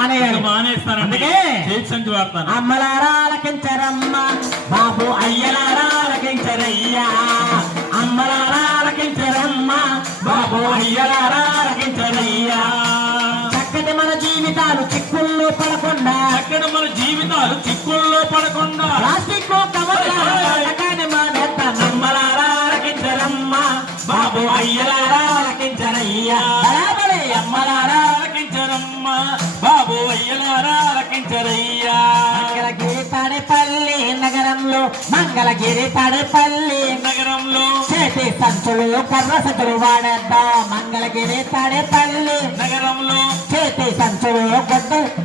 మానేస్తాను. అందుకే సంచి వాడతాను. అమ్మలారాలకించరమ్మ బాబు అయ్యలారాలకించరయ్యా. అమ్మలారాలకించరమ్మ బాబు అయ్యలారాలకించరయ్యా. చక్కటి మన జీవితాలు చిక్కుల్లో పడకుండా, చక్కటి మన జీవితాలు చిక్కుల్లో పడకుండా ప్లాస్టిక్ కవర్లని మానేస్తాను. అమ్మలారాలకించరమ్మ బాబు అయ్యలారాలకించరయ్యా. అమ్మలారాలకించరమ్మ బాబు అయ్యలారాలకించరయ్యా. మంగళగిరి తాడేపల్లి నగరంలో, మంగళగిరి తాడేపల్లి నగరంలో చేతి సంచులు కర్ర సంచులు వాడేద్దాం. మంగళగిరి తాడేపల్లి నగరంలో చేతి సంచులు కొట్టు